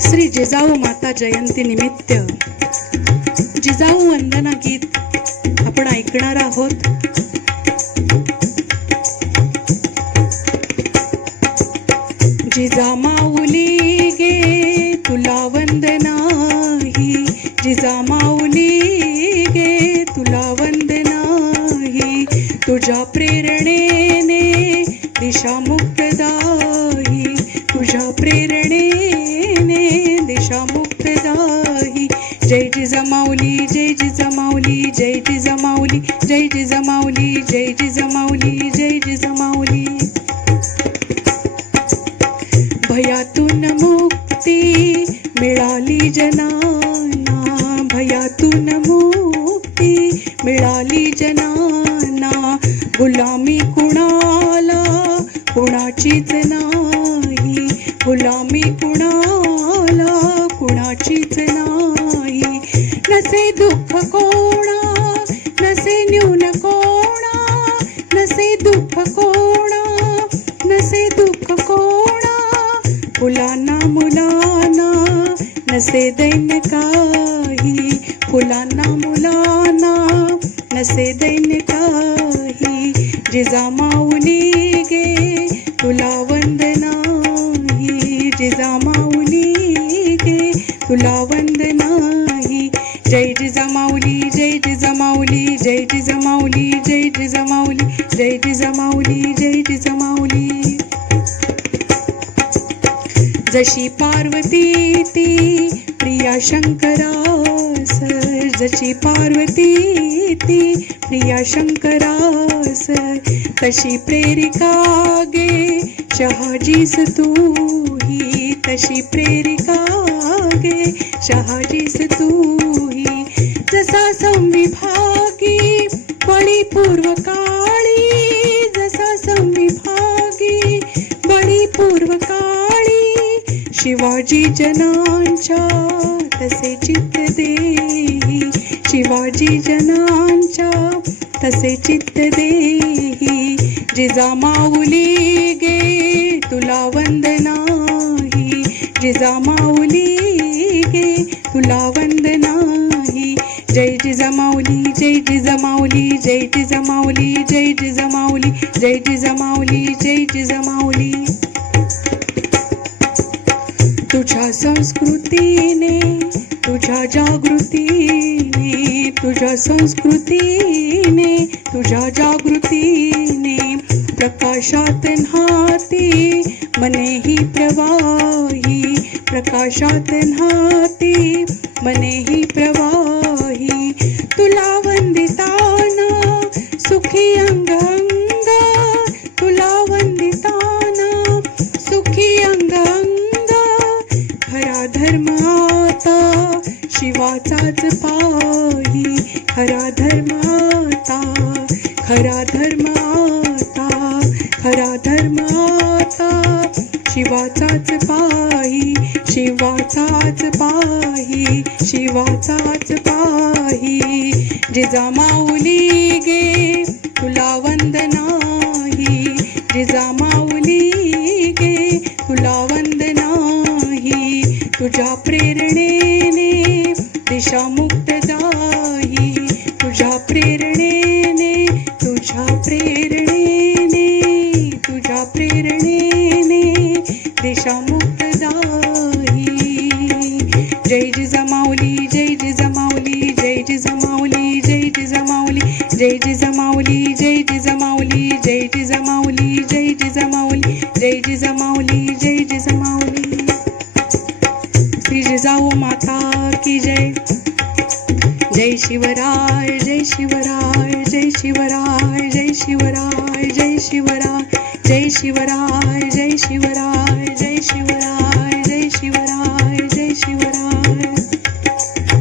श्री जिजाऊ माता जयंती निमित्त जिजाऊ वंदना गीत आपण ऐकणार आहोत. जिजा माऊली गे तुला वंदना ही. जिजा माऊली गे तुला वंदना ही. तुझ्या प्रेरणेने दिशा मुक्तदा तुझ्या प्रेरणेने दिशा मुक्त जाही. जय जी जिजमाऊली जय जी जमावली जय जी जिजमाऊली जय जी जिजमाऊली जय जी जिजमाऊली जय जी जिजमाऊली भयातून मुक्ती मिळाली जनाना. भयातून मुक्ती मिळाली जनाना. गुलामी कुणाला? कुणाचीच ना गुलामी कुणाला? कुणाचीच नाही. नसे दुःख कोणा? नसे न्यून कोणा? नसे दुःख कोणा? नसे दुःख कोणा? फुलांना मुलांना नसे दैन काही. फुलांना मुलांना नसे दैन्य काही. जिजा माऊली गे तुला वंदना जय जिजामाऊली जय जिजामाऊली जय जिजामाऊली जय जिजामाऊली जय जिजामाऊली जय जिजामाऊली. जशी पार्वती ती प्रिया शंकरास जशी पार्वती ती प्रिया शंकरास तशी प्रेरिका गे शहाजीस तू ही. तशी प्रेरिका गे शहाजी पूर्वकाळी पूर्व काळी जसा संविभागी बळी पूर्व काळी शिवाजी जनांच्या तसे चित्त देही. शिवाजी जनांच्या तसे चित्त देही. जिजा माऊली गे तुला वंदनाही. जिजामाऊली जिजा माऊली गे तुला वंदना जय जिजा माऊली जय जिजा माऊली जय जिजा माऊली जय जिजा माऊली जय जिजा माऊली जय जिजा माऊली तुझ्या संस्कृतीने, तुझ्या जागृतीने, तुझ्या संस्कृतीने, तुझ्या जागृतीने प्रकाशात हाती मनेही प्रवाही, प्रकाशात हाती मनेही प्रवाही. शिवाचाच पाही खरा धर्माता खरा धर्माता खरा धर्माता शिवाचाच पाही शिवाचाच पाही शिवाचाच पाही. जिजा माऊली गे तुला वंदनाही जिजा माऊली गे तुला वंदनाही तुझ्या प्रेरणे तुझ्या मुक्तदायी तुझ्या प्रेरणेने तुझ्या प्रेरणेने तुझ्या प्रेरणेने दिशा मुक्तदायी जय जिजमाऊली जय जिजमाऊली जय जिजमाऊली जय जिजमाऊली जय जिजमाऊली जय जिज माता की जय। जय शिवराय जय शिवराय जय शिवराय जय शिवराय जय शिवराय जय शिवराय जय शिवराय जय शिवराय।